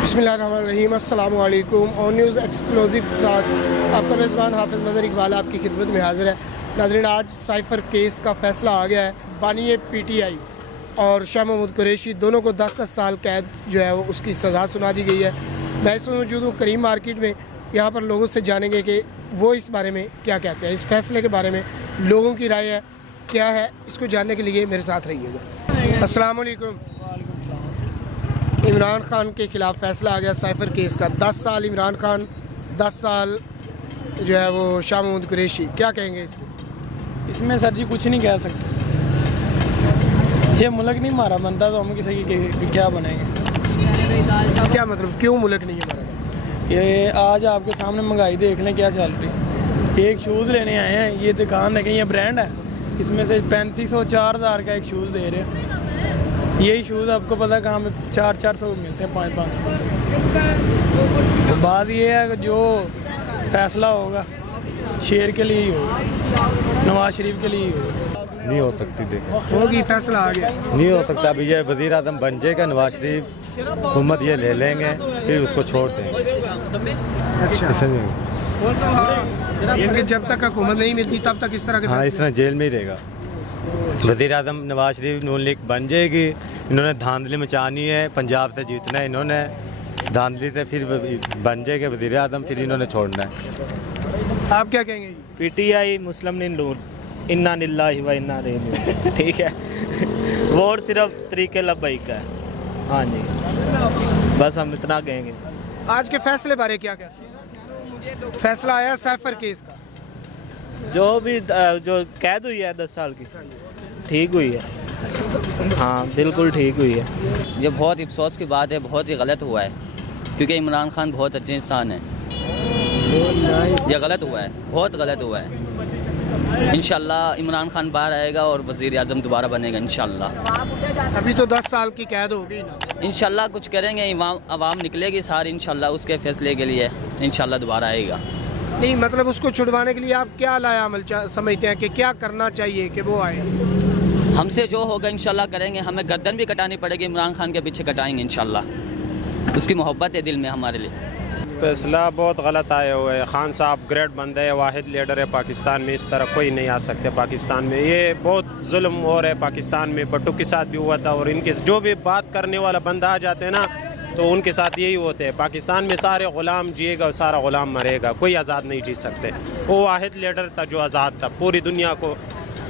बिस्मिल्लाहिर्रहमानिर्रहीम अस्सलाम वालेकुम। और न्यूज़ एक्सक्लूसिव के साथ आपका मेज़बान हाफिज़ मज़हर इकबाल आपकी खिदमत में हाज़िर है। नाज़रीन, आज साइफ़र केस का फ़ैसला आ गया है। बानी PTI और शाह महमूद कुरैशी दोनों को 10-10 साल कैद जो है वो उसकी सज़ा सुना दी गई है। मैं इस वक्त मौजूद हूँ करीम मार्केट में। यहाँ पर लोगों से जानेंगे कि वो इस बारे में क्या कहते हैं, इस फ़ैसले के बारे में लोगों की राय है क्या है। इसको जानने के लिए मेरे साथ रहिएगा। अस्सलाम वालेकुम। इमरान खान के ख़िलाफ़ फ़ैसला आ गया साइफ़र केस का। 10 साल इमरान खान, 10 साल जो है वो शाह महमूद कुरैशी। क्या कहेंगे इसमें सर जी कुछ नहीं कह सकते। ये मुल्क नहीं मारा बनता तो हम किसी की क्या बनेंगे। क्या मतलब, क्यों मुल्क नहीं है मारा? ये आज आपके सामने महंगाई देख लें क्या चल रही। एक शूज़ लेने आए हैं, ये दुकान देखें, ये ब्रांड है, इसमें से 3500 4000 का एक शूज़ दे रहे हैं। यही शूज़ आपको पता है कहाँ पे 400 मिलते हैं, 500। तो बात ये है कि जो फैसला होगा शेर के लिए ही होगा, नवाज शरीफ के लिए ही होगा। नहीं हो सकती, देखो होगी, फैसला आ गया। नहीं हो सकता। अभी ये वज़ीर आज़म बन जाएगा नवाज शरीफ, हुकूमत ये ले लेंगे, फिर उसको छोड़ देंगे। अच्छा, नहीं, इनके जब तक हुकूमत नहीं मिलती तब तक इस तरह के हाँ, इस तरह जेल में ही रहेगा। वज़ीर आज़म नवाज शरीफ नून लीग बन जाएगी। इन्होंने धांधली मचानी है, पंजाब से जीतना है इन्होंने, धांधली से फिर बन जाएगा वज़ीर आज़म, फिर इन्होंने छोड़ना है। आप क्या कहेंगे? PTI मुस्लिम नूर इन्ना लिल्लाहि व इन्ना इलैहि राजिऊन। ठीक है, वोट सिर्फ तरीके लब्बैक का है। हाँ जी, बस हम इतना कहेंगे। आज के फैसले बारे क्या कहते हैं? फैसला आया साइफ़र केस का, जो कैद हुई है 10 साल की, ठीक हुई है। हाँ बिल्कुल ठीक हुई है। ये बहुत अफसोस की बात है, बहुत ही गलत हुआ है, क्योंकि इमरान खान बहुत अच्छे इंसान हैं। ये गलत हुआ है, बहुत गलत हुआ है। इंशाल्लाह इमरान खान बाहर आएगा और वज़ीर आज़म दोबारा बनेगा इंशाल्लाह। अभी तो 10 साल की कैद हो गई ना। इंशाल्लाह कुछ करेंगे, आवाम निकलेगी सारी इंशाल्लाह उसके फैसले के लिए, इंशाल्लाह दोबारा आएगा। नहीं मतलब उसको छुड़वाने के लिए आप क्या लाया अमल समझते हैं कि क्या करना चाहिए कि वो आए? हमसे जो होगा इंशाल्लाह करेंगे। हमें गर्दन भी कटानी पड़ेगी, इमरान खान के पीछे कटाएंगे इंशाल्लाह। उसकी मोहब्बत है दिल में हमारे लिए। फैसला बहुत गलत आया हुआ है। खान साहब ग्रेट बंदे है, वाहिद लीडर है पाकिस्तान में, इस तरह कोई नहीं आ सकते पाकिस्तान में। ये बहुत जुल्म हो रहा है पाकिस्तान में। भट्टो के साथ भी हुआ था, और इनके जो भी बात करने वाला बंदा आ जाते हैं ना, तो उनके साथ यही होते हैं। पाकिस्तान में सारे ग़ुलाम जिएगा और सारा ग़ुलाम मरेगा, कोई आज़ाद नहीं जी सकते। वो वाहिद लीडर था जो आज़ाद था, पूरी दुनिया को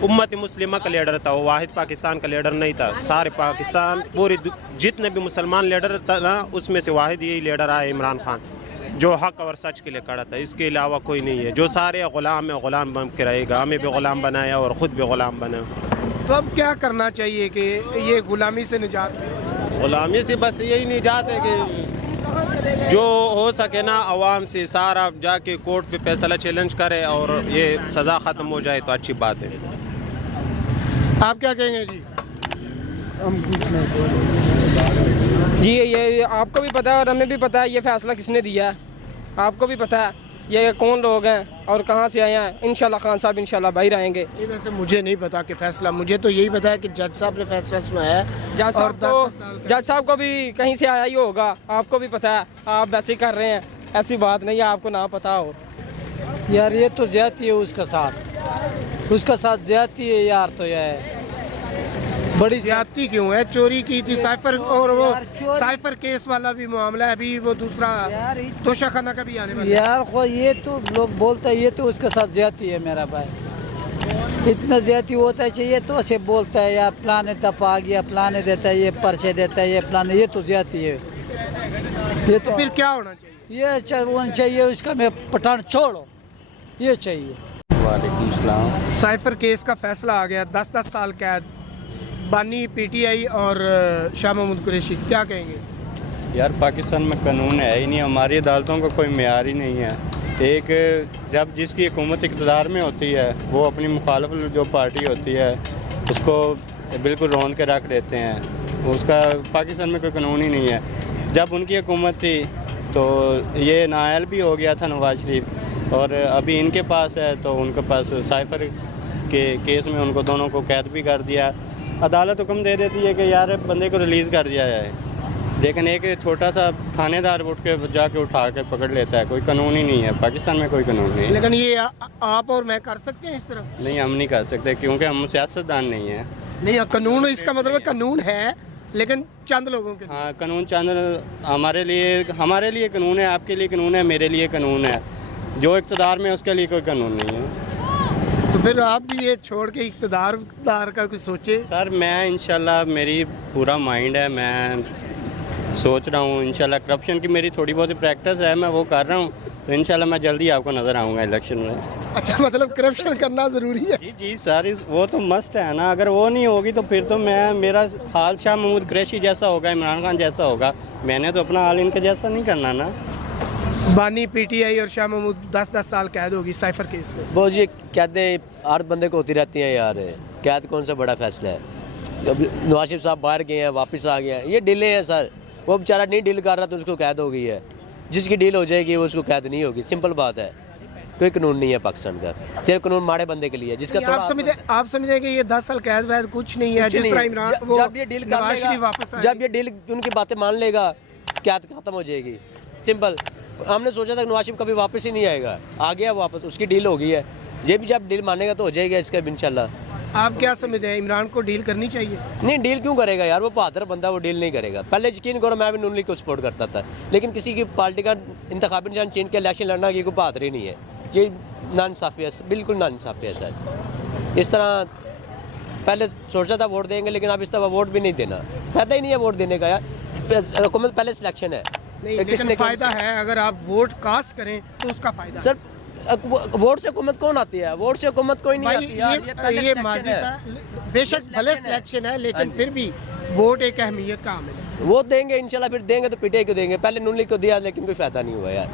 उम्मत मुस्लिमा का लीडर था। वो वाहिद पाकिस्तान का लीडर नहीं था, सारे पाकिस्तान पूरी जितने भी मुसलमान लीडर था ना, उसमें से वाहिद यही लीडर आया इमरान खान, जो हक और सच के लिए खड़ा था। इसके अलावा कोई नहीं है। जो सारे ग़ुलाम है, ग़ुलाम बन के रहेगा। हमें भी ग़ुलाम बनाया और ख़ुद भी ग़ुलाम बने। तो अब क्या करना चाहिए कि ये गुलामी से निजात मिले? ग़ुलामी से बस यही निजात है कि जो हो सके ना आवाम से सारा जाके कोर्ट पे फैसला चैलेंज करे और ये सज़ा ख़त्म हो जाए तो अच्छी बात है। आप क्या कहेंगे जी? जी ये आपको भी पता है और हमें भी पता है ये फ़ैसला किसने दिया है। आपको भी पता है ये कौन लोग हैं और कहाँ से आए हैं। इंशाल्लाह खान साहब इंशाल्लाह बाहर आएंगे। ये वैसे मुझे नहीं पता कि फ़ैसला, मुझे तो यही पता है कि जज साहब ने फ़ैसला सुनाया है। जज साहब को भी कहीं से आया ही होगा, आपको भी पता है। आप वैसे कर रहे हैं, ऐसी बात नहीं है आपको ना पता हो। यार ये तो ज्यादती है उसका साथ ज्यादती है यार। तो यह बड़ी ज्यादती क्यों है? चोरी की थी साइफ़र, और वो साइफ़र केस वाला भी मामला है। अभी वो दूसरा तोशाखाना का भी आने वाला है। यार ये तो लोग बोलते हैं ये तो उसके साथ ज्यादती है मेरा भाई। इतना ज्यादती होता है चाहिए तो ऐसे बोलता है यार प्लान दफा आ गया, प्लान देता है, ये पर्चे देता है, ये प्लान, ये तो ज्यादती है। ये तो फिर क्या होना चाहिए? ये होना चाहिए उसका, मैं पठान छोड़ो, ये चाहिए। वालेकुम सलाम। साइफ़र केस का फ़ैसला आ गया, 10-10 साल कैद बानी PTI और शाह महमूद कुरैशी। क्या कहेंगे? यार पाकिस्तान में कानून है ही नहीं, हमारी अदालतों का कोई मेयार ही नहीं है। एक जब जिसकी हुकूमत इक़्तिदार में होती है वो अपनी मुखालिफ जो पार्टी होती है उसको बिल्कुल रोन के रख देते हैं। उसका पाकिस्तान में कोई कानून ही नहीं है। जब उनकी हुकूमत थी तो ये नाअहल भी हो गया था नवाज शरीफ, और अभी इनके पास है तो उनके पास साइफ़र के केस में उनको दोनों को कैद भी कर दिया। अदालत हुक्म दे देती है कि यार बंदे को रिलीज़ कर दिया जाए, लेकिन एक छोटा सा थानेदार उठ के जाके उठा के पकड़ लेता है, कोई कानून ही नहीं है पाकिस्तान में, कोई कानून नहीं है। लेकिन ये आप और मैं कर सकते हैं इस तरह? नहीं, हम नहीं कर सकते क्योंकि हम सियासतदान नहीं हैं। नहीं, कानून इसका मतलब है कानून है लेकिन चंद लोगों के लिए। हाँ, कानून चंद हमारे लिए कानून है, आपके लिए कानून है, मेरे लिए कानून है, जो इक़्तिदार में उसके लिए कोई कानून नहीं है। तो फिर आप भी ये छोड़ के इक़्तिदार का कुछ सोचे। सर मैं इंशाल्लाह, मेरी पूरा माइंड है, मैं सोच रहा हूँ इंशाल्लाह, करप्शन की मेरी थोड़ी बहुत प्रैक्टिस है, मैं वो कर रहा हूँ, तो इंशाल्लाह मैं जल्दी आपको नज़र आऊँगा इलेक्शन में। अच्छा, मतलब करप्शन करना ज़रूरी है? जी जी सर, वो तो मस्ट है ना, अगर वो नहीं होगी तो फिर तो मेरा हाल शाह महमूद कुरैशी जैसा होगा, इमरान खान जैसा होगा। मैंने तो अपना हाल इनके जैसा नहीं करना ना। बानी पीटीआई और शाह महमूद 10-10 साल कैद होगी साइफर केस में। वो ये कैदें हर बंदे को होती रहती हैं यार, कैद कौन सा बड़ा फैसला है। अब नवाज शरीफ साहब बाहर गए हैं, वापस आ गए हैं, ये डीले हैं सर। वो बेचारा नहीं डील कर रहा तो उसको कैद हो गई है, जिसकी डील हो जाएगी वो उसको कैद नहीं होगी, सिंपल बात है। कोई कानून नहीं है पाकिस्तान का, सिर्फ कानून माड़े बंदे के लिए, जिसका आप समझे कि ये 10 साल कैद वैद कुछ नहीं है, जिस तरह इमरान जब ये डील कर लेगा, जब ये डील उनकी बातें मान लेगा, कैद खत्म हो जाएगी, सिंपल। हमने सोचा था कि नवाज शरीफ कभी वापस ही नहीं आएगा, आ गया वापस, उसकी डील हो गई है, ये भी जब डील मानेगा तो हो जाएगा इसका भी इंशाल्लाह। आप क्या समझते हैं, इमरान को डील करनी चाहिए? नहीं, डील क्यों करेगा यार, वो बहादुर बंदा, वो डील नहीं करेगा। पहले यकीन करो मैं भी नून लीग को सपोर्ट करता था, लेकिन किसी की पार्टी का इंतखाबी निशान चीन के इलेक्शन लड़ना की कोई बहादुर ही नहीं है, ये नाइंसाफ़ी है, बिल्कुल नाइंसाफ़ी है सर। इस तरह पहले सोचा था वोट देंगे, लेकिन अब इस तरह वोट भी नहीं देना, फायदा ही नहीं है वोट देने का यार। हुकूमत पहले सिलेक्शन है, लेकिन फायदा है अगर आप वोट कास्ट करें तो उसका फायदा सर। वोट से हुकूमत कौन आती है, वोट से हुकूमत कोई नहीं आती यार, ये माजी था, बेशक भले सिलेक्शन है, लेकिन फिर भी वोट एक अहमियत का आमिल है। वो देंगे इंशाल्लाह, फिर देंगे तो पीटीआई को देंगे, पहले नून लीग को दिया लेकिन कोई फायदा नहीं हुआ यार,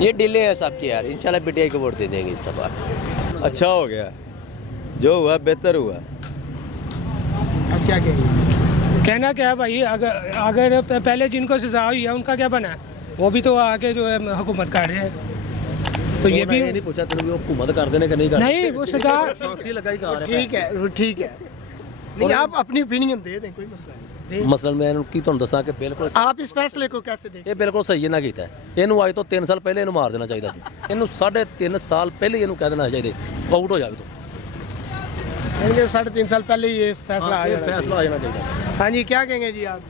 ये डिले है सबकी यार। इंशाल्लाह पीटीआई को वोट दे देंगे इस दफा। अच्छा हो गया, जो हुआ बेहतर हुआ। अब क्या कहेंगे? कहना क्या है भाई, अगर पहले जिनको सजा हुई है उनका क्या बना, वो भी तो आके जो है हुकूमत कर रहे हैं, तो ये भी नहीं पूछा तुम हुकूमत कर देने का नहीं कर नहीं, वो सजा ठीक है, ठीक है, नहीं आप अपनी ओपिनियन दे दें, कोई मसला नहीं। मसलन मैं की ਤੁਹਾਨੂੰ ਦੱਸਾਂ ਕਿ ਬਿਲਕੁਲ आप इस फैसले को कैसे देखते ਇਹ ਬਿਲਕੁਲ ਸਹੀ ਨਾ ਕੀਤਾ ਇਹਨੂੰ ਅੱਜ ਤੋਂ 3 ਸਾਲ ਪਹਿਲੇ ਇਹਨੂੰ ਮਾਰ ਦੇਣਾ ਚਾਹੀਦਾ ਸੀ, ਇਹਨੂੰ 3.5 ਸਾਲ ਪਹਿਲੇ ਇਹਨੂੰ ਕਹਿ ਦੇਣਾ ਚਾਹੀਦਾ ਆਊਟ ਹੋ ਜਾਵੇ तो हैं? 3.5 साल पहले ये फैसला आ जाना चाहिए। हाँ जी, क्या कहेंगे जी आप?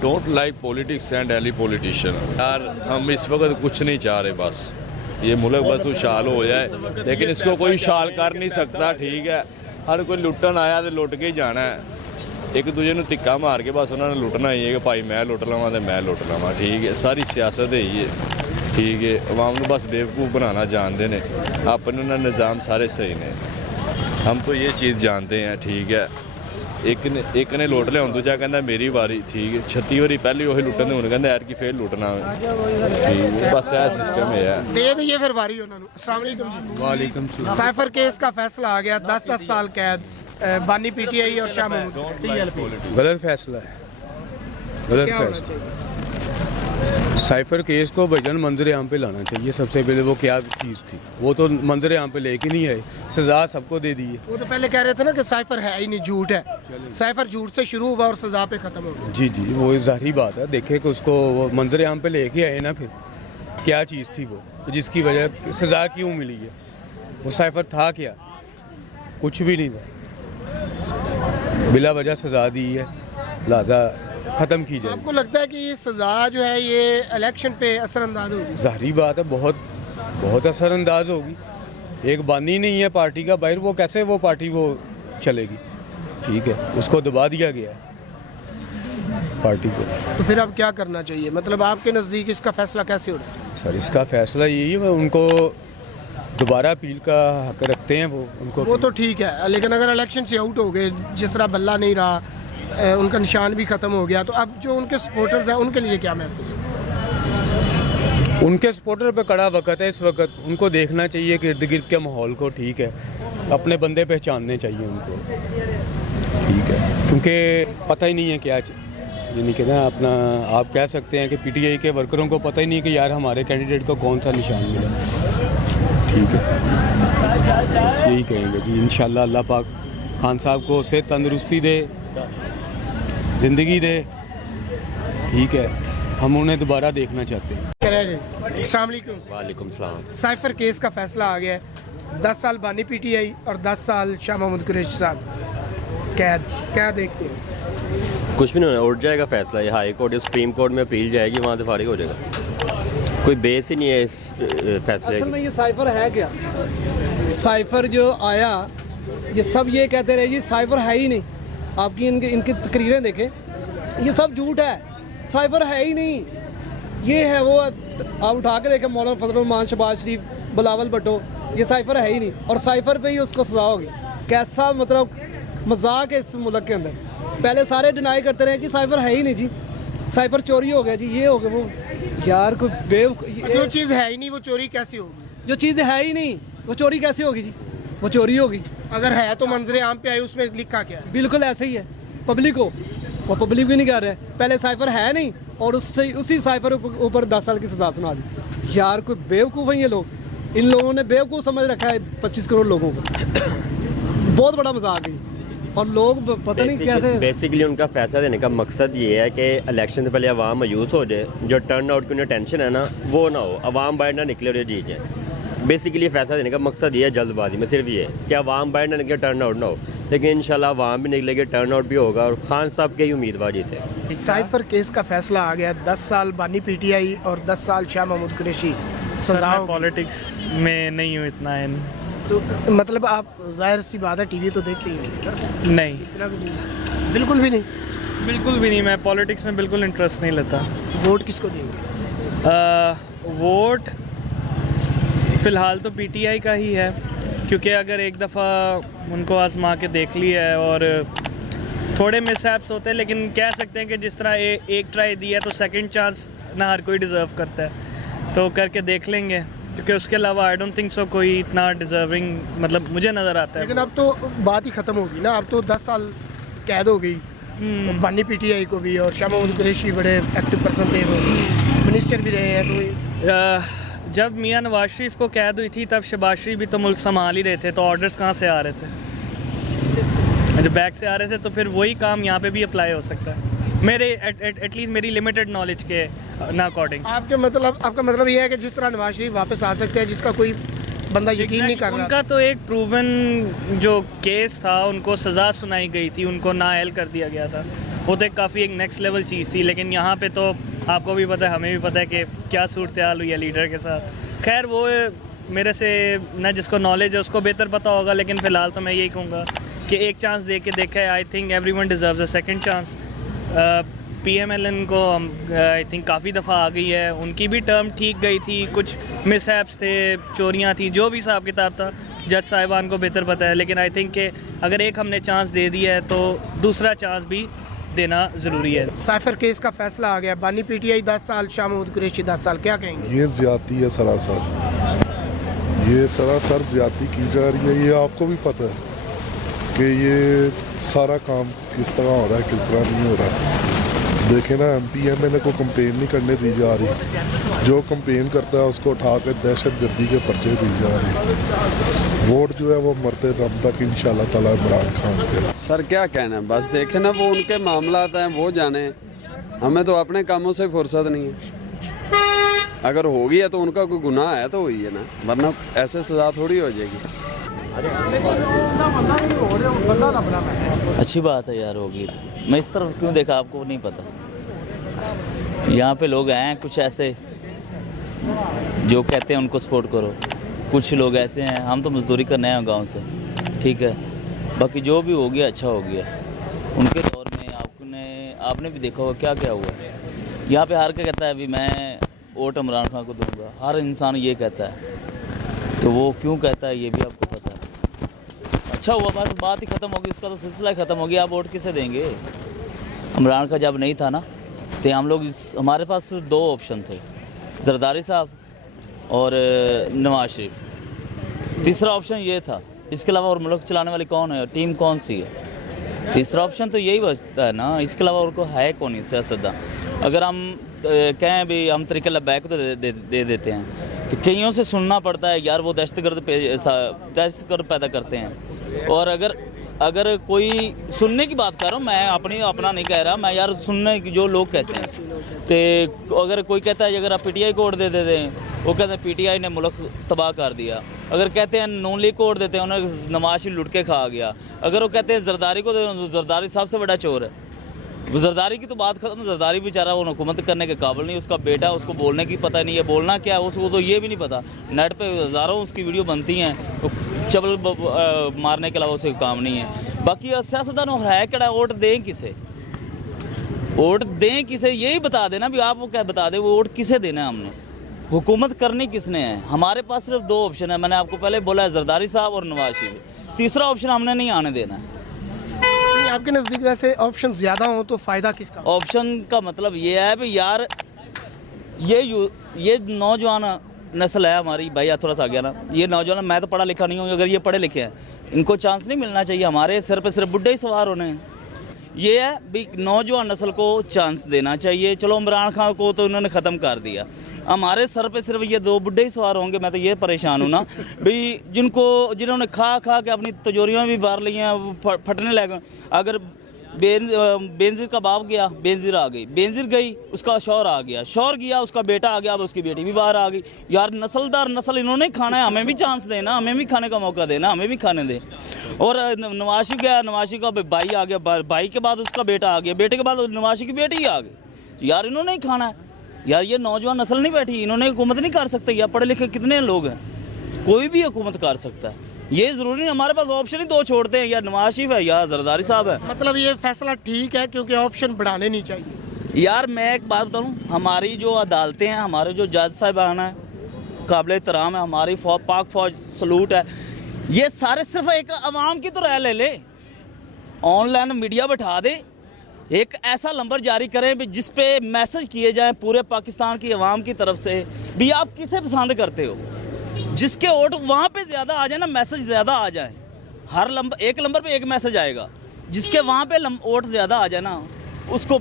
Don't like politics and any politician यार, हम इस वक्त कुछ नहीं चाह रहे, बस ये मुल्क बस उछाल हो जाए, लेकिन इसको कोई उछाल कर नहीं सकता। ठीक है, हर कोई लुटन आया तो लुट के ही जाना है, एक दूजे ਨੂੰ ਧਿੱਕਾ ਮਾਰ ਕੇ ਬਸ ਉਹਨਾਂ ਨੇ ਲੁੱਟਣਾ ਹੀ ਹੈ ਕਿ ਭਾਈ ਮੈਂ ਲੁੱਟ ਲਵਾਂ ਤੇ ਮੈਂ ਲੁੱਟ ਲਵਾਂ। ਠੀਕ ਹੈ, ਸਾਰੀ ਸਿਆਸਤ ਹੈ ਹੀ ਹੈ। ਠੀਕ ਹੈ, ਆਵਾਮ ਨੂੰ ਬਸ बेवकूफ़ बनाना जानते हैं, अपने उन्होंने निज़ाम सारे सही ने, हम तो ये चीज़ जानते हैं। ठीक है, एक ने लुट लिया, दूजा कहता मेरी वारी। ठीक है, 36 वारी पहले वही लुटन हूँ कहते यार की फिर लुटना। ठीक है, बस यह सिस्टम है। दे दीजिए फिर वारी उन्होंने। अस्सलाम वालेकुम जी। वालेकुम सलाम। साइफर केस का फैसला आ गया, 10-10 साल कैद, बानी पीटीआई और शाह महमूद। गलत फैसला है, गलत क्या होना फैसला। चाहिए? साइफर केस को भजन मंजर आम पे लाना चाहिए सबसे पहले। वो क्या चीज़ थी, वो तो मंजर आम पे लेके नहीं आए, सज़ा सबको दे दी है। वो तो पहले कह रहे थे ना कि साइफर है ही नहीं, झूठ है। साइफर झूठ से शुरू हुआ और सज़ा पे ख़त्म हो गया। जी जी, वो ज़ाहिरी बात है, देखे कि उसको वो मंजर आम पे लेके आए ना, फिर क्या चीज़ थी वो, तो जिसकी वजह सज़ा क्यों मिली है। वो साइफर था क्या, कुछ भी नहीं था, बिला वजह सज़ा दी है, लिहाजा ख़त्म की जाए। आपको लगता है कि ये सज़ा जो है ये इलेक्शन पे असरअंदाज होगी? ज़ाहिरी बात है, बहुत बहुत असरअंदाज होगी। एक बानी नहीं है पार्टी का बाहर, वो कैसे वो पार्टी वो चलेगी। ठीक है, उसको दबा दिया गया है पार्टी को। तो फिर अब क्या करना चाहिए, मतलब आपके नज़दीक इसका फैसला कैसे होना चाहिए? सर इसका फैसला यही है, उनको दोबारा अपील का हक रखते हैं उनको। वो तो ठीक है, लेकिन अगर इलेक्शन से आउट हो गए, जिस तरह बल्ला नहीं रहा, उनका निशान भी ख़त्म हो गया, तो अब जो उनके सपोर्टर्स हैं उनके लिए क्या मैसेज है? उनके सपोर्टर पे कड़ा वक्त है इस वक्त, उनको देखना चाहिए कि इर्द गिर्द के माहौल को। ठीक है, अपने बंदे पहचानने चाहिए उनको। ठीक है, क्योंकि पता ही नहीं है क्या यानी कि ना अपना, आप कह सकते हैं कि पीटीआई के वर्करों को पता ही नहीं कि यार हमारे कैंडिडेट को कौन सा निशान मिला। ठीक है, बस यही कहेंगे जी। इंशाल्लाह अल्लाह पाक खान साहब को सेहत तंदुरुस्ती दे, ज़िंदगी दे। ठीक है, हम उन्हें दोबारा देखना चाहते हैं। अस्सलाम वालेकुम। वालेकुम सलाम। साइफर केस का फैसला आ गया है, 10 साल बानी पीटीआई और 10 साल शाह महमूद कुरैशी साहब कैद, क्या देखते हैं? कुछ भी नहीं होना, उठ जाएगा फैसला। ये हाई कोर्ट या सुप्रीम कोर्ट में अपील जाएगी, वहाँ से फारिग हो जाएगा। कोई बेस ही नहीं है इस फैसले असल में ये साइफर है क्या? साइफर जो आया, ये सब ये कहते रहे जी साइफर है ही नहीं। आपकी इनकी तकरीरें देखें, ये सब झूठ है, साइफर है ही नहीं। ये है वो, आप उठा के देखें मौलाना फजल रहमान, शहबाज शरीफ, बिलावल भुट्टो, ये साइफर है ही नहीं। और साइफर पे ही उसको सजा होगी। कैसा मतलब मजाक है इस मुल्क के अंदर। पहले सारे डिनाई करते रहे कि साइफर है ही नहीं जी, साइफर चोरी हो गया जी, ये हो गया वो। यार कोई जो चीज़ है ही नहीं वो चोरी कैसी होगी? जो चीज़ है ही नहीं वो चोरी कैसे होगी जी? वो चोरी होगी। अगर है तो मंजरे आम पे आई, उसमें लिखा क्या है? बिल्कुल ऐसे ही है। पब्लिक हो, वो पब्लिक भी नहीं कर रहे। पहले साइफर है नहीं और उससे उसी साइफर ऊपर 10 साल की सजा सुना दी। यार कोई बेवकूफ़ है ये लोग। इन लोगों ने बेवकूफ़ समझ रखा है 25 करोड़ लोगों को। बहुत बड़ा मजाक है और लोग पता नहीं कैसे। बेसिकली उनका फैसला देने का मकसद ये है कि इलेक्शन से पहले अवाम मायूस हो जाए, जो टर्न आउट की उन्हें टेंशन है ना वो ना हो, अवाम बाहर ना निकले और ये जीत जाए। बेसिकली फैसला देने का मकसद ये है जल्दबाजी में सिर्फ ये है कि अवाम बाहर ना निकले, टर्न आउट ना हो। लेकिन इंशाल्लाह अवाम भी निकलेगी, टर्न आउट भी होगा और खान साहब के ही उम्मीदवार जीते। साइफर केस का फैसला आ गया, 10 साल बानी पीटीआई और 10 साल शाह महमूद कुरैशी सजा। पॉलिटिक्स में नहीं हूँ इतना इन, तो मतलब आप जाहिर सी बात है टीवी तो देखते ही नहीं? नहीं, इतना भी नहीं, बिल्कुल भी नहीं? बिल्कुल भी नहीं। मैं पॉलिटिक्स में बिल्कुल इंटरेस्ट नहीं लेता। वोट किसको देंगे? वोट फ़िलहाल तो पीटीआई का ही है, क्योंकि अगर एक दफ़ा उनको आजमा के देख लिया है और थोड़े मिसहैप्स होते हैं, लेकिन कह सकते हैं कि जिस तरह एक ट्राई दिया तो सेकंड चांस ना हर कोई डिज़र्व करता है, तो करके देख लेंगे। क्योंकि उसके अलावा आई डोंट थिंक सो कोई इतना डिज़र्विंग मतलब मुझे नज़र आता है। लेकिन अब तो बात ही ख़त्म होगी ना, अब तो 10 साल कैद हो गई बानी पीटीआई को भी, और शाह महमूद कुरैशी बड़े एक्टिव पर्सन थे, वो मिनिस्टर भी रहे हैं। तो जब मियां नवाज शरीफ को कैद हुई थी तब शहबाज शरीफ भी तो मुल्क संभाल ही रहे थे, तो ऑर्डर्स कहाँ से आ रहे थे? जब बैक से आ रहे थे तो फिर वही काम यहाँ पे भी अप्लाई हो सकता है, मेरे एटलीस्ट मेरी लिमिटेड नॉलेज के ना अकॉर्डिंग। आपका मतलब ये है कि जिस तरह नवाज शरीफ वापस आ सकते हैं, जिसका कोई बंदा यकीन नहीं कर रहा। उनका तो एक प्रूवन जो केस था, उनको सज़ा सुनाई गई थी, उनको नाअहल कर दिया गया था। वो तो काफ़ी एक नेक्स्ट लेवल चीज़ थी। लेकिन यहाँ पे तो आपको भी पता है, हमें भी पता है कि क्या सूरत हाल हुई है लीडर के साथ। खैर वो मेरे से ना जिसको नॉलेज है उसको बेहतर पता होगा, लेकिन फ़िलहाल तो मैं यही कहूँगा कि एक चांस दे के देखा है। I think everyone deserves a second chance. PMLN को आई थिंक काफ़ी दफ़ा आ गई है, उनकी भी टर्म ठीक गई थी, कुछ मिसहैप्स थे, चोरियाँ थी, जो भी हिसाब किताब था जज साहिबान को बेहतर पता है। लेकिन आई थिंक कि अगर एक हमने चांस दे दिया है तो दूसरा चांस भी देना ज़रूरी है। साइफर केस का फैसला आ गया, बानी पीटीआई 10 साल, शाह महमूद कुरैशी 10 साल, क्या कहेंगे? ये ज़्यादती है सरासर, ये सरासर ज़्यादती की जा रही है। ये आपको भी पता है कि ये सारा काम किस तरह हो रहा है, किस तरह नहीं हो रहा है। देखें ना, MP MLA को कंपेन नहीं करने दी जा रही, जो कंपेन करता है उसको उठा कर दहशतगर्दी के पर्चे दी जा रही। वोट जो है वो मरते दम तक इंशाल्लाह ताला इमरान खान के। सर क्या कहना है, बस देखें ना, वो उनके मामलात हैं, वो जाने, हमें तो अपने कामों से फुर्सत नहीं है। अगर हो गया तो उनका कोई गुनाह है तो हुई है ना, वरना ऐसे सजा थोड़ी हो जाएगी। अच्छी बात है यार, होगी तो। मैं इस तरफ क्यों देखा आपको नहीं पता? यहाँ पे लोग आए हैं कुछ ऐसे जो कहते हैं उनको सपोर्ट करो, कुछ लोग ऐसे हैं, हम तो मजदूरी करने आए हैं गांव से, ठीक है। बाकी जो भी हो गया अच्छा हो गया। उनके दौर में आपने भी देखा होगा क्या क्या हुआ। यहाँ पे हर क्या कहता है अभी मैं वोट इमरान खान को दूंगा, हर इंसान ये कहता है, तो वो क्यों कहता है ये भी आपको पता है। अच्छा हुआ, बस बात ही ख़त्म होगी, उसका तो सिलसिला ही ख़त्म हो गया। आप वोट किसे देंगे? इमरान का जब नहीं था ना, तो हम लोग हमारे पास 2 ऑप्शन थे, जरदारी साहब और नवाज शरीफ। तीसरा ऑप्शन ये था, इसके अलावा और मुल्क चलाने वाली कौन है, टीम कौन सी है? तीसरा ऑप्शन तो यही बचता है ना, इसके अलावा और को है कौन ही सियासतदान। अगर हम कहें भी हम तरीके लबैक तो दे देते हैं, तो कईयों से सुनना पड़ता है यार वो दहशतगर्द पैदा करते हैं। और अगर अगर कोई सुनने की बात कर रहा हूँ, मैं अपना नहीं कह रहा मैं यार, सुनने की जो लोग कहते हैं तो अगर कोई कहता है अगर आप पीटीआई को वोट दे देते हैं, वो कहते हैं पीटीआई ने मुल्क तबाह कर दिया। अगर कहते हैं नून लीग को वोट देते हैं, उन्हें नवाज शरीफ लुट के खा गया। अगर वो कहते हैं जरदारी को दे, जरदारी सबसे बड़ा चोर है। जरदारी की तो बात खत्म, जरदारी बेचारा वो हुकूमत करने के काबिल नहीं, उसका बेटा, उसको बोलने की पता नहीं है, बोलना क्या है उसको तो ये भी नहीं पता। नेट पे हज़ारों उसकी वीडियो बनती हैं, तो चबल मारने के अलावा उसे काम नहीं है। बाकी सियासतदान है क्या, वोट दें किसे, वोट दें किसे, यही बता देना भी आप, वो क्या बता दे वो वोट किसे देना है। हमने हुकूमत करनी किसने है, हमारे पास सिर्फ 2 ऑप्शन है। मैंने आपको पहले बोला है, जरदारी साहब और नवाज शरीफ। तीसरा ऑप्शन हमने नहीं आने देना है। आपके नज़दीक वैसे ऑप्शन ज़्यादा हो तो फ़ायदा किसका? ऑप्शन का मतलब ये है भी यार, ये नौजवान नस्ल है हमारी, भाई थोड़ा सा आ गया ना, ये नौजवान, मैं तो पढ़ा लिखा नहीं हूँ, अगर ये पढ़े लिखे हैं इनको चांस नहीं मिलना चाहिए। हमारे सिर पे सिर्फ बुढ़े ही सवार होने हैं। ये है भी नौजवान नस्ल को चांस देना चाहिए। चलो इमरान खान को तो इन्होंने ख़त्म कर दिया, हमारे सर पे सिर्फ ये 2 बुढ़े ही सवार होंगे। मैं तो ये परेशान हूँ ना भाई, जिन्होंने खा के अपनी तिजोरियाँ भी बार ली हैं, फटने लगे। अगर बेनज़ीर का बाप गया, बेनज़ीर आ गई, बेनज़ीर गई, उसका शौहर आ गया, शौहर गया, उसका बेटा आ गया, अब उसकी बेटी भी बाहर आ गई। यार नस्लदार नस्ल इन्होंने खाना है, हमें भी चांस देना, हमें भी खाने का मौका देना, हमें भी खाने दे। और नवाशी गया, नवाशी का भाई आ गया, भाई के बाद उसका बेटा आ गया, बेटे के बाद नवाशी की बेटी ही आ गई। यार इन्होंने ही खाना है यार, ये नौजवान नस्ल नहीं बैठी, इन्होंने हुकूमत नहीं कर सकते। यार पढ़े लिखे कितने लोग हैं, कोई भी हुकूमत कर सकता है। ये ज़रूरी नहीं, हमारे पास ऑप्शन ही 2 छोड़ते हैं, या नवाज शरीफ है या जरदारी साहब है। मतलब ये फैसला ठीक है क्योंकि ऑप्शन बढ़ाने नहीं चाहिए। यार मैं एक बात बताऊँ, हमारी जो अदालतें हैं, हमारे जो जज साहिबान हैं, काबिल एहतराम है, हमारी पाक फौज सलूट है, ये सारे सिर्फ एक अवाम की तो राय ले ले, ऑनलाइन मीडिया बैठा दे, एक ऐसा नंबर जारी करें भी जिस पे मैसेज किए जाएँ पूरे पाकिस्तान की अवाम की तरफ से भी आप किसे पसंद करते हो, जिसके वोट वहाँ पे ज़्यादा आ जाए ना, मैसेज ज़्यादा आ जाए, हर एक नंबर पे एक मैसेज आएगा, जिसके वहाँ पे वोट ज़्यादा आ जाए ना, उसको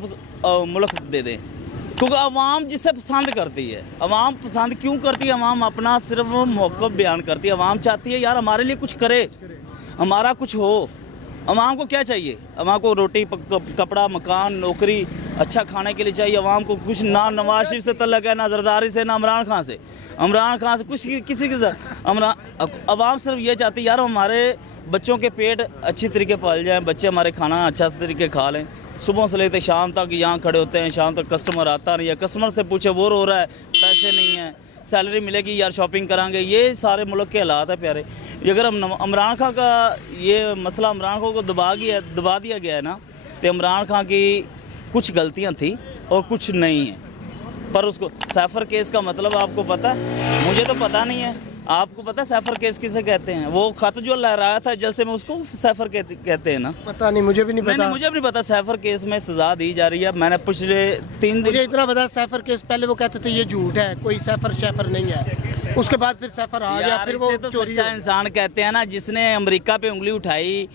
मुल्क दे दें। क्योंकि अवाम जिसे पसंद करती है, अवाम पसंद क्यों करती है, अवाम अपना सिर्फ मौक़िफ़ बयान करती है। अवाम चाहती है यार हमारे लिए कुछ करे, हमारा कुछ हो। अवाम को क्या चाहिए, अवाम को रोटी कपड़ा मकान नौकरी अच्छा खाने के लिए चाहिए। अवाम को कुछ ना नवाज शरीफ से तल्लक है, ना जरदारी से, ना इमरान खान से कुछ किसी के अवाम सिर्फ ये चाहती है यार हमारे बच्चों के पेट अच्छी तरीके पाल जाएं, बच्चे हमारे खाना अच्छा तरीके खा लें। सुबह से लेते शाम तक यहाँ खड़े होते हैं, शाम तक कस्टमर आता नहीं है, कस्टमर से पूछे वो रो रहा है, पैसे नहीं है, सैलरी मिलेगी यार शॉपिंग कराएंगे। ये सारे मुल्क के हालात है प्यारे। ये अगर हम इमरान खान का ये मसला इमरान खान को दबा दिया गया है ना, तो इमरान खान की कुछ गलतियाँ थी और कुछ नहीं है। पर उसको सैफर केस का मतलब आपको पता है, मुझे तो पता नहीं है, आपको पता है सैफर केस किसे कहते हैं? वो खत जो लहराया था जलसे में उसको सैफर कहते हैं ना? पता नहीं, मुझे भी नहीं पता। मुझे भी नहीं पता। सैफर केस में सज़ा दी जा रही है। मैंने पिछले 3 दिन मुझे इतना पता, सैफर केस पहले वो कहते थे ये झूठ है, कोई सैफर नहीं है, उसके बाद फिर सैफर आ गया, फिर वो तो सच्चा इंसान कहते हैं ना, जिसने अमेरिका पे उंगली उठाई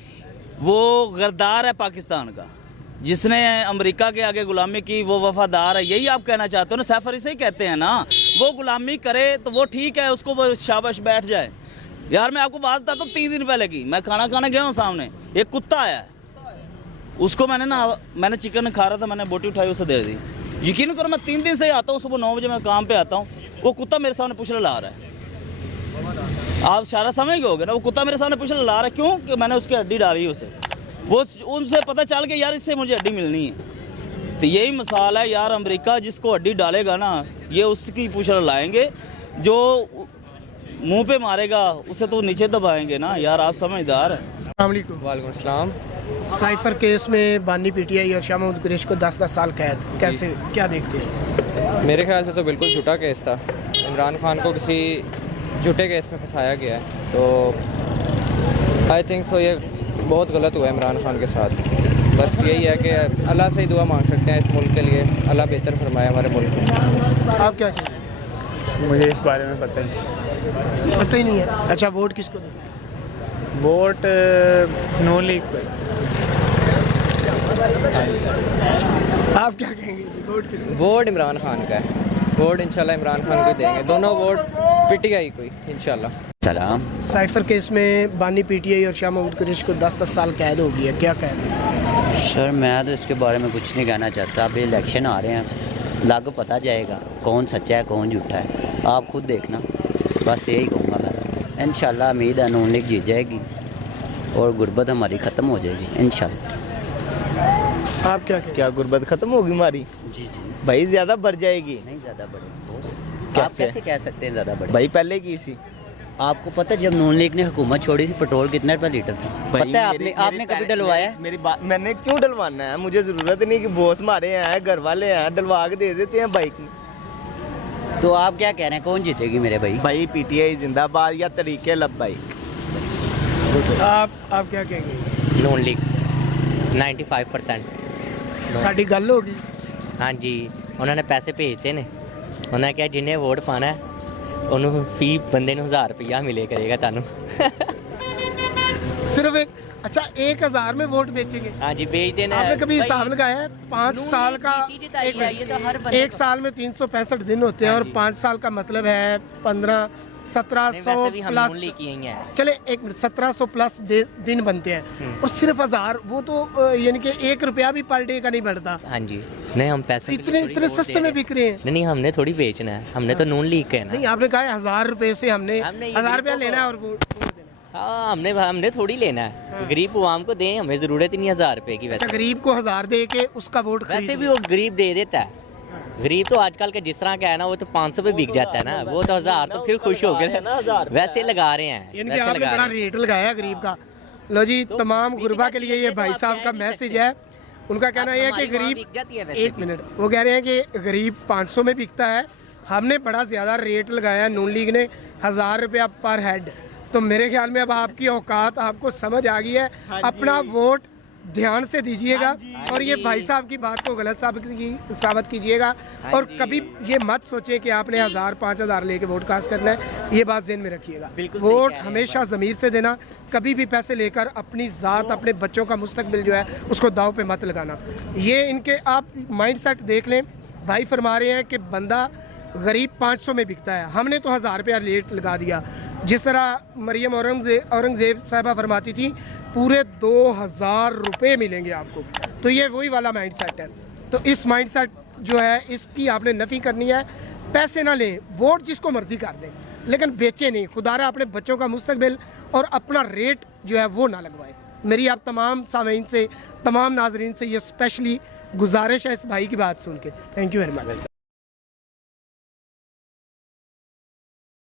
वो गद्दार है पाकिस्तान का, जिसने अमेरिका के आगे गुलामी की वो वफादार है। यही आप कहना चाहते हो ना? सैफर इसे ही कहते हैं ना। वो गुलामी करे तो वो ठीक है, उसको शाबाश बैठ जाए। यार मैं आपको बात बताता हूँ, 3 दिन पहले की, मैं खाना खाने गया हूँ, सामने एक कुत्ता आया, उसको मैंने चिकन खा रहा था, मैंने बोटी उठाई उसे दे दी। यकीन करो मैं 3 दिन से ही आता हूँ, सुबह 9 बजे मैं काम पे आता हूँ, वो कुत्ता मेरे सामने पूछ ला रहा है। आप सारा समझ गए होगे ना, वो कुत्ता मेरे सामने पूछ ला रहा है। क्यों? कि मैंने उसकी हड्डी डाली उसे, वो उनसे पता चल गया यार इससे मुझे हड्डी मिलनी है। तो यही मिसाल है यार, अमेरिका जिसको हड्डी डालेगा ना, ये उसकी पूछ लाएंगे, जो मुंह पे मारेगा उसे तो नीचे दबाएंगे ना। यार आप समझदार हैं। वालेकुम सलाम। साइफर केस में बानी पीटीआई और शाह महमूद कुरैशी को 10-10 साल कैद, कैसे क्या देखते हैं? मेरे ख्याल से तो बिल्कुल झूठा केस था। इमरान खान को किसी झूठे केस में फंसाया गया है, तो आई थिंक सो ये बहुत गलत हुआ है इमरान खान के साथ। बस यही है कि अल्लाह से ही दुआ मांग सकते हैं इस मुल्क के लिए, अल्लाह बेहतर फरमाए हमारे मुल्क को। आप क्या कहते हैं? मुझे इस बारे में पता ही नहीं है। अच्छा, वोट किसको दें? वोट नून लीग को। आप क्या कहेंगे, वोट किसको? वोट इमरान खान का है, वोट इंशाल्लाह इमरान खान को देंगे, दोनों वोट पीटीआई को ही इंशाल्लाह। सलाम। साइफर केस में बानी पीटीआई और शाह महमूद कुरैशी को 10-10 साल कैद हो गई है, क्या कहना? सर मैं तो इसके बारे में कुछ नहीं कहना चाहता। अभी इलेक्शन आ रहे हैं, लागू पता जाएगा कौन सच्चा है कौन झूठा है, आप खुद देखना। बस यही कहूँगा मैं। इंशाल्लाह उम्मीद है नून लीग जीत जाएगी और गुर्बत हमारी ख़त्म हो जाएगी इंशाल्लाह। आप क्या गुर्बत ख़त्म होगी हमारी? जी भाई ज़्यादा बढ़ जाएगी। नहीं ज़्यादा बढ़ेगी। आप कैसे कह सकते हैं ज़्यादा बढ़ेगी? भाई पहले की सी। आपको पता है जब नून लीग ने हुकूमत छोड़ी थी पेट्रोल कितने रुपए लीटर था? पता है आपने कभी डलवाया? मेरी बात मैंने क्यों डलवाना है? मुझे ज़रूरत नहीं कि बॉस मारे हैं, घर वाले हैं, डलवा के दे देते हैं बाइक में। तो आप क्या कह रहे हैं कौन जीतेगी मेरे भाई? भाई पीटीआई जिंदाबाद या तरीके लब्बाई। आप क्या कहेंगे? नून लीग 95%। साड़ी गल होगी। हाँ जी, उन्होंने पैसे भेजते ने। उन्होंने कहा जिन्हें वोट पाना है उन्होंने फी बंदे ਨੂੰ 1000 रुपया मिले करेगा तानू। सिर्फ एक 1000 में वोट बेचेंगे? हाँ जी बेच देना। आपने कभी हिसाब लगाया है 5 साल का? एक साल में 365 दिन होते हैं और 5 साल का मतलब है 1700 प्लस। चले 1700 प्लस दिन बनते हैं और सिर्फ 1000, वो तो यानी कि 1 रुपया भी पर डे का नहीं बढ़ता। हाँ जी नहीं, हम पैसे इतने सस्ते में बिक रहे हैं। नहीं हमने थोड़ी बेचना है, हमने तो नून लीग कहना। नहीं आपने कहा 1000 रुपए से हमने 1000 रुपया लेना है और वोट देना। हाँ हमने थोड़ी लेना है, गरीब आवाम को दें, हमें जरूरत ही नहीं 1000 रुपए की। वैसे गरीब को 1000 दे के उसका वोट वैसे भी वो गरीब दे देता है। गरीब तो आजकल का जिस तरह का है ना वो तो 500 पे बिक जाता है ना, वो तो 1000 तो फिर खुश हो गए। वैसे लगा रहे हैं, यानी कि आपने बड़ा रेट लगाया गरीब का। लो जी तमाम गुरबा के लिए ये भाई साहब का मैसेज है। उनका कहना यह है कि गरीब, एक मिनट, वो कह रहे हैं कि गरीब 500 में बिकता है, हमने बड़ा ज़्यादा रेट लगाया नून लीग ने 1000 रुपया पर हेड। तो मेरे ख्याल में अब आपकी औकात आपको समझ आ गई है। अपना वोट ध्यान से दीजिएगा और ये भाई साहब की बात को गलत साबित कीजिएगा और कभी ये मत सोचे कि आपने 1000-5000 लेके वोट कास्ट करना है। ये बात ज़हन में रखिएगा। वोट हमेशा ज़मीर से देना, कभी भी पैसे लेकर अपनी ज़ात अपने बच्चों का मुस्तकबिल जो है उसको दाव पे मत लगाना। ये इनके आप माइंड सेट देख लें। भाई फरमा रहे हैं कि बंदा गरीब 500 में बिकता है, हमने तो 1000 रुपया रेट लगा दिया। जिस तरह मरियम औरंगज़ेब साहिबा फरमाती थी पूरे 2000 रुपये मिलेंगे आपको। तो ये वही वाला माइंड सेट है। तो इस माइंड सेट जो है इसकी आपने नफ़ी करनी है। पैसे ना लें, वोट जिसको मर्जी कर दें, लेकिन बेचे नहीं। खुदारा अपने बच्चों का मुस्तकबिल और अपना रेट जो है वो ना लगवाएं। मेरी आप तमाम सामीन से, तमाम नाजरीन से ये स्पेशली गुजारिश है इस भाई की बात सुन के। Thank you very much.